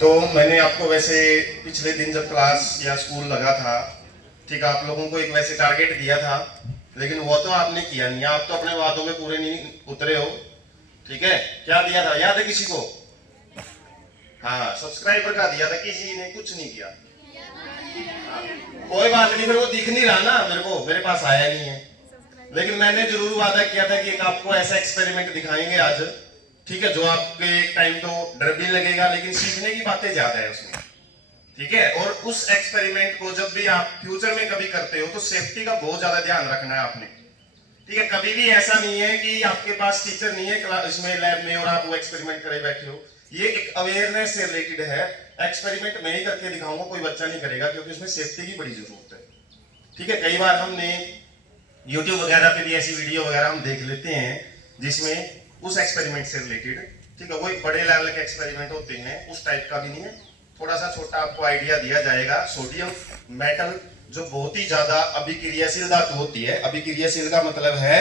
तो मैंने आपको वैसे पिछले दिन जब क्लास या स्कूल लगा था, ठीक, आप लोगों को एक वैसे टारगेट दिया था, लेकिन वो तो आपने किया नहीं। आप तो अपने वादों में पूरे नहीं उतरे हो। ठीक है, क्या दिया था याद है किसी को? हाँ, सब्सक्राइबर का दिया था, किसी ने कुछ नहीं किया। हाँ, कोई बात नहीं, फिर वो दिख नहीं रहा ना मेरे को, मेरे पास आया नहीं है। लेकिन मैंने जरूर वादा किया था कि एक आपको ऐसा एक्सपेरिमेंट दिखाएंगे आज, ठीक है, जो आपके एक टाइम तो डर भी लगेगा लेकिन सीखने की बातें ज्यादा है उसमें। ठीक है, और उस एक्सपेरिमेंट को जब भी आप फ्यूचर में कभी करते हो तो सेफ्टी का बहुत ज्यादा ध्यान रखना है आपने। ठीक है, कभी भी ऐसा नहीं है कि आपके पास टीचर नहीं है क्लास में, लैब में, और आप वो एक्सपेरिमेंट करे बैठे हो। ये एक अवेयरनेस से रिलेटेड है। एक्सपेरिमेंट मैं ही करके दिखाऊंगा, कोई बच्चा नहीं करेगा, क्योंकि उसमें सेफ्टी की बड़ी जरूरत है। ठीक है, कई बार हमने YouTube वगैरह पे भी ऐसी वीडियो वगैरह हम देख लेते हैं जिसमें उस एक्सपेरिमेंट से रिलेटेड, ठीक है, वो एक बड़े लेवल के एक्सपेरिमेंट होते हैं, उस टाइप का भी नहीं है। थोड़ा सा छोटा आपको आइडिया दिया जाएगा। सोडियम मेटल जो बहुत ही ज्यादा अभिक्रियाशील धातु होती है, अभिक्रियाशील का मतलब है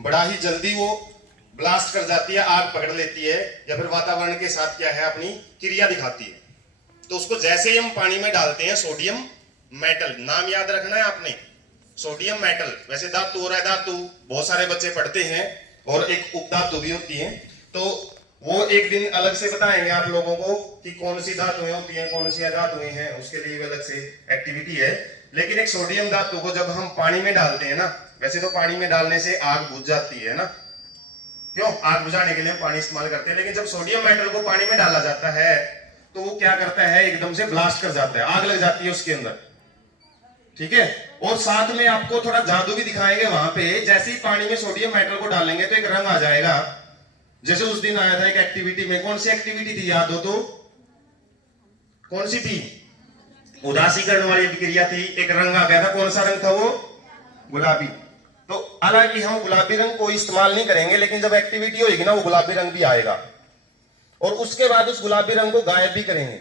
बड़ा ही जल्दी वो ब्लास्ट कर जाती है, आग पकड़ लेती है, या फिर वातावरण के साथ क्या है अपनी क्रिया दिखाती है। तो उसको जैसे ही हम पानी में डालते हैं, सोडियम मेटल, नाम याद रखना है आपने, सोडियम मेटल। वैसे धातु और अधातु बहुत सारे बच्चे पढ़ते हैं, और एक उपधातु भी होती है, तो वो एक दिन अलग से बताएंगे आप लोगों को कि कौन सी धातुएं होती हैं, कौन सी अधातुएं हैं, उसके लिए अलग से एक्टिविटी है। लेकिन एक सोडियम धातु को जब हम पानी में डालते हैं ना, वैसे तो पानी में डालने से आग बुझ जाती है ना, क्यों? आग बुझाने के लिए पानी इस्तेमाल करते हैं। लेकिन जब सोडियम मेटल को पानी में डाला जाता है तो वो क्या करता है, एकदम से ब्लास्ट कर जाता है, आग लग जाती है उसके अंदर। ठीक है, और साथ में आपको थोड़ा जादू भी दिखाएंगे वहां पे। जैसे ही पानी में सोडियम मेटल को डालेंगे तो एक रंग आ जाएगा, जैसे उस दिन आया था एक एक्टिविटी में। कौन सी एक्टिविटी थी याद हो तो? कौन सी थी? उदासीकरण वाली प्रक्रिया थी। एक रंग आ गया था, कौन सा रंग था वो? गुलाबी। तो हालांकि हम गुलाबी रंग को इस्तेमाल नहीं करेंगे, लेकिन जब एक्टिविटी होगी ना, वो गुलाबी रंग भी आएगा, और उसके बाद उस गुलाबी रंग को गायब भी करेंगे।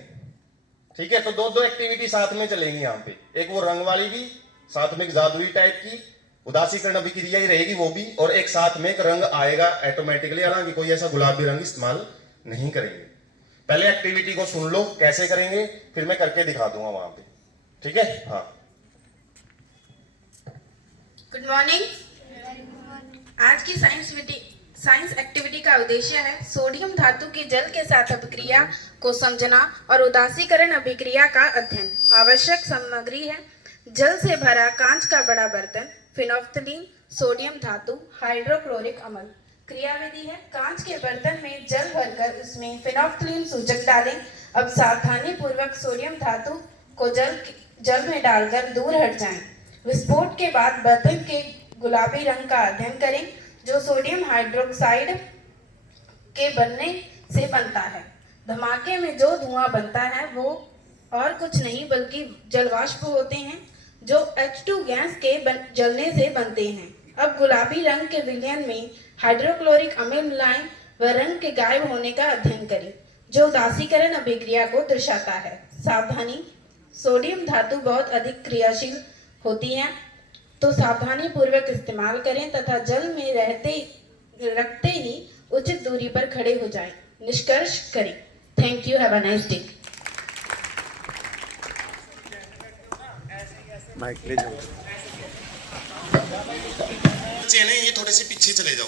ठीक है, तो दो दो एक्टिविटी साथ में चलेंगी यहाँ पे, एक वो रंग वाली भी, साथ में एक जादुई टाइप की उदासीकरण अभिक्रिया ही रहेगी वो भी, और एक साथ में एक रंग आएगा ऑटोमेटिकली। हालांकि कोई ऐसा गुलाबी रंग इस्तेमाल नहीं करेंगे। पहले एक्टिविटी को सुन लो कैसे करेंगे, फिर मैं करके दिखा दूंगा वहां पे। ठीक है, हाँ। Good morning. आज की साइंस एक्टिविटी का उद्देश्य है सोडियम धातु की जल के साथ अभिक्रिया को समझना और उदासीकरण अभिक्रिया का अध्ययन। आवश्यक सामग्री है जल से भरा कांच का बड़ा बर्तन, फिनोल्फ्थलीन, सोडियम धातु, हाइड्रोक्लोरिक अम्ल। क्रियाविधि है कांच के बर्तन में जल भरकर उसमें फिनोल्फ्थलीन सूचक डालें। अब सावधानी पूर्वक सोडियम धातु को जल में डालकर दूर हट जाएं। विस्फोट के बाद बर्तन के गुलाबी रंग का अध्ययन करें, जो सोडियम हाइड्रोक्साइड के बनने से बनता है। धमाके में जो धुआं बनता है वो और कुछ नहीं बल्कि जलवाष्प होते हैं, जो H2 गैस के जलने से बनते हैं। अब गुलाबी रंग के विलयन में हाइड्रोक्लोरिक अम्ल मिलाएं व रंग के गायब होने का अध्ययन करें, जो उदासीकरण अभिक्रिया को दर्शाता है। सावधानी, सोडियम धातु बहुत अधिक क्रियाशील होती है, तो सावधानी पूर्वक इस्तेमाल करें तथा जल में रखते ही उचित दूरी पर खड़े हो जाएं। निष्कर्ष करें। Thank you, have a nice day. Mike ले जाओ। बच्चे ने ये थोड़े से पीछे चले जाओ,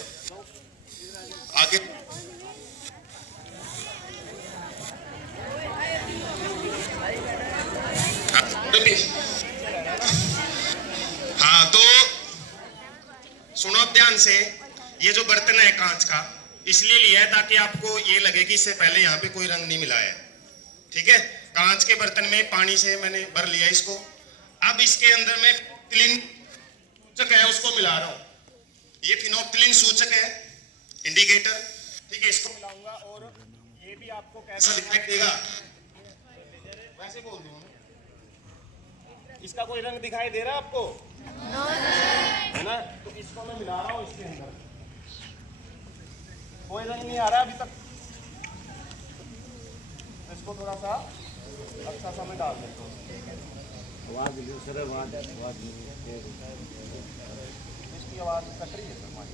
आगे। हाँ, तो सुनो अब ध्यान से। ये जो बर्तन है कांच का इसलिए लिया है ताकि आपको ये लगे कि इससे पहले यहाँ पे कोई रंग नहीं मिला है। ठीक है, कांच के बर्तन में पानी से मैंने भर लिया इसको। अब इसके अंदर मैं फिनोल्फ्थलीन सूचक है उसको मिला रहा हूँ। ये फिनोल्फ्थलीन सूचक है, इंडिकेटर। ठीक है, इसको मिलाऊंगा और ये भी आपको कैसा दिखाई देगा, वैसे बोल दूंगा। इसका कोई रंग दिखाई दे रहा है आपको? है ना? तो इसको मैं मिला रहा हूँ, इसके अंदर कोई रंग नहीं आ रहा अभी तक। इसको थोड़ा सा अच्छा सा मैं डाल देता हूँ। इसकी आवाज कट रही है सर हमारी।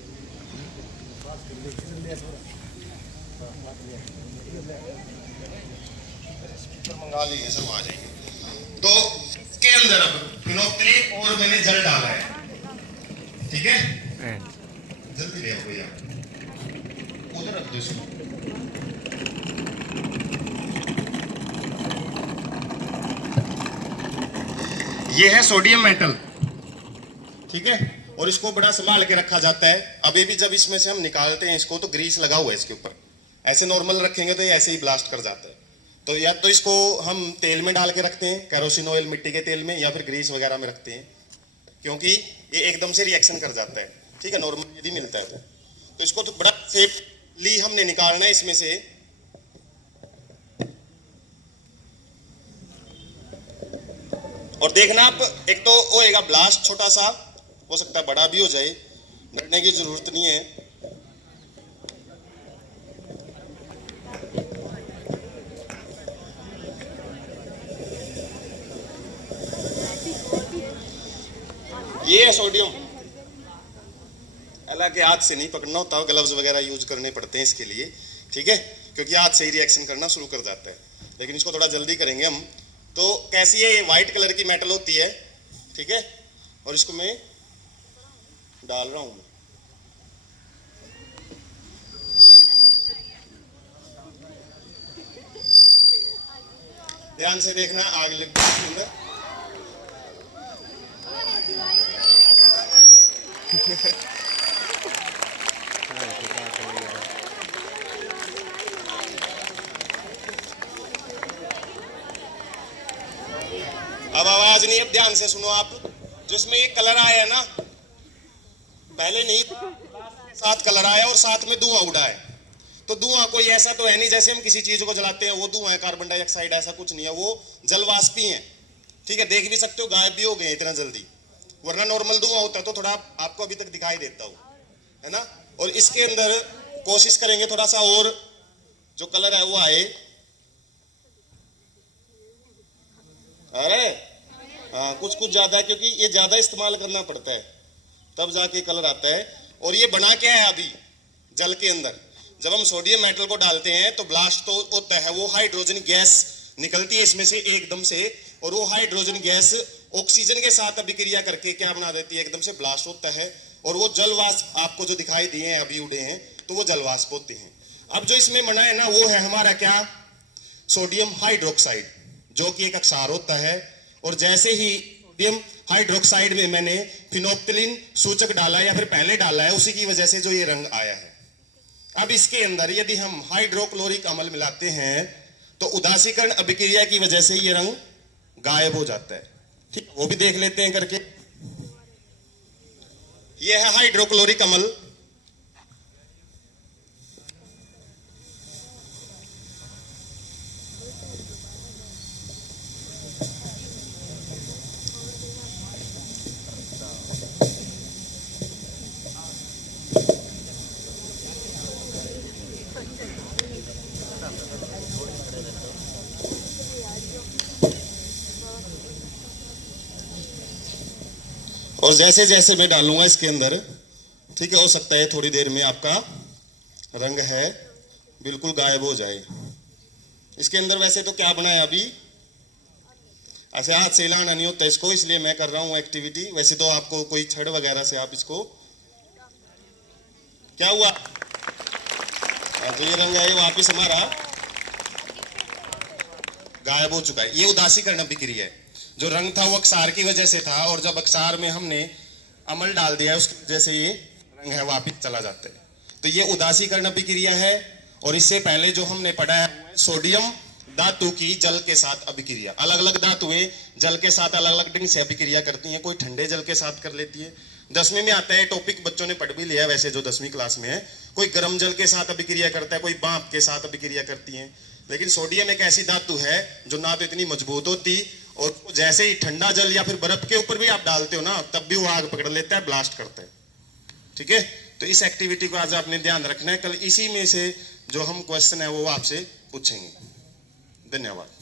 मंगा लिए सर, आ जाएंगे। तो इसके अंदर अब फिनोक्सिलिन और मैंने जल डाला है, ठीक है, जल्दी ले आओ भैया, उधर रख दो इसको। ये है सोडियम मेटल, ठीक है, और इसको बड़ा संभाल के रखा जाता है। अभी भी जब इसमें से हम निकालते हैं इसको तो ग्रीस लगा हुआ है इसके ऊपर, ऐसे नॉर्मल रखेंगे तो ये ऐसे ही ब्लास्ट कर जाता है। तो या तो इसको हम तेल में डाल के रखते हैं, केरोसिन ऑयल मिट्टी के तेल में, या फिर ग्रीस वगैरह में रखते हैं, क्योंकि ये एकदम से रिएक्शन कर जाता है, ठीक है, नॉर्मल यदि मिलता है तो इसको तो बड़ा सेफली हमने निकालना है इसमें से। और देखना आप, एक तो होएगा ब्लास्ट छोटा सा, हो सकता है बड़ा भी हो जाए, डरने की जरूरत नहीं है। ये है सोडियम, हालांकि हाथ से नहीं पकड़ना होता, ग्लव्स वगैरह यूज करने पड़ते हैं इसके लिए, ठीक है, क्योंकि हाथ से ही रिएक्शन करना शुरू कर जाता है, लेकिन इसको थोड़ा जल्दी करेंगे हम। तो कैसी है, ये व्हाइट कलर की मेटल होती है, ठीक है, और इसको मैं डाल रहा हूं। ध्यान से देखना, आग लग गई अंदर। अब आवाज नहीं, अब ध्यान से सुनो आप। जिसमें ये कलर आया ना, पहले नहीं, साथ कलर आया और साथ में धुआं उड़ा है। तो धुआं कोई ऐसा तो है नहीं जैसे हम किसी चीज को जलाते हैं वो धुआं है, कार्बन डाइऑक्साइड, ऐसा कुछ नहीं है, वो जलवाष्पी है, ठीक है, देख भी सकते हो, गायब भी हो गए इतना जल्दी, वरना नॉर्मल धुआं होता तो थोड़ा आपको अभी तक दिखाई देता हो, है ना। और इसके अंदर कोशिश करेंगे थोड़ा सा और जो कलर है वो आए। अरे हाँ, कुछ कुछ ज्यादा, क्योंकि ये ज्यादा इस्तेमाल करना पड़ता है तब जाके कलर आता है। और ये बना क्या है अभी जल के अंदर, जब हम सोडियम मेटल को डालते हैं तो ब्लास्ट तो होता है, वो हाइड्रोजन गैस निकलती है इसमें से एकदम से, और वो हाइड्रोजन गैस ऑक्सीजन के साथ अभिक्रिया करके क्या बना देती है, एकदम से ब्लास्ट होता है, और वो जलवाष्प आपको जो दिखाई दिए हैं अभी उड़े हैं, तो वो जलवाष्प होते हैं। अब जो इसमें बना है ना, वो है हमारा क्या, सोडियम हाइड्रोक्साइड, जो कि एक अक्षार होता है। और जैसे ही सोडियम हाइड्रोक्साइड में मैंने फिनोक्सिलिन सूचक डाला या फिर पहले डाला है, उसी की वजह से जो ये रंग आया है। अब इसके अंदर यदि हम हाइड्रोक्लोरिक अम्ल मिलाते हैं तो उदासीकरण अभिक्रिया की वजह से ये रंग गायब हो जाता है, ठीक, वो भी देख लेते हैं करके। ये है हाइड्रोक्लोरिक अम्ल, और जैसे जैसे मैं डालूंगा इसके अंदर, ठीक है, हो सकता है थोड़ी देर में आपका रंग है बिल्कुल गायब हो जाए। इसके अंदर वैसे तो क्या बना है अभी, ऐसे हाथ से हिलाना नहीं होता इसको, इसलिए मैं कर रहा हूं एक्टिविटी। वैसे तो आपको कोई छड़ वगैरह से आप इसको, क्या हुआ, तो ये रंग है वापिस हमारा गायब हो चुका है। ये उदासीकरण अभिक्रिया है, जो रंग था वो अक्षार की वजह से था, और जब अक्षार में हमने अम्ल डाल दिया उसकी वजह से ये रंग है वापिस चला जाता है। तो ये उदासीकरण अभिक्रिया है। और इससे पहले जो हमने पढ़ा है सोडियम धातु की जल के साथ अभिक्रिया, अलग अलग धातुएं जल के साथ अलग अलग ढंग से अभिक्रिया करती हैं, कोई ठंडे जल के साथ कर लेती है, 10वीं में आता है टॉपिक, बच्चों ने पढ़ भी लिया वैसे जो 10वीं क्लास में है, कोई गर्म जल के साथ अभिक्रिया करता है, कोई भाप के साथ अभिक्रिया करती है। लेकिन सोडियम एक ऐसी धातु है जो ना तो इतनी मजबूत होती, और जैसे ही ठंडा जल या फिर बर्फ के ऊपर भी आप डालते हो ना, तब भी वो आग पकड़ लेता है, ब्लास्ट करता है, ठीक है। तो इस एक्टिविटी को आज आपने ध्यान रखना है, कल इसी में से जो हम क्वेश्चन है वो आपसे पूछेंगे। धन्यवाद।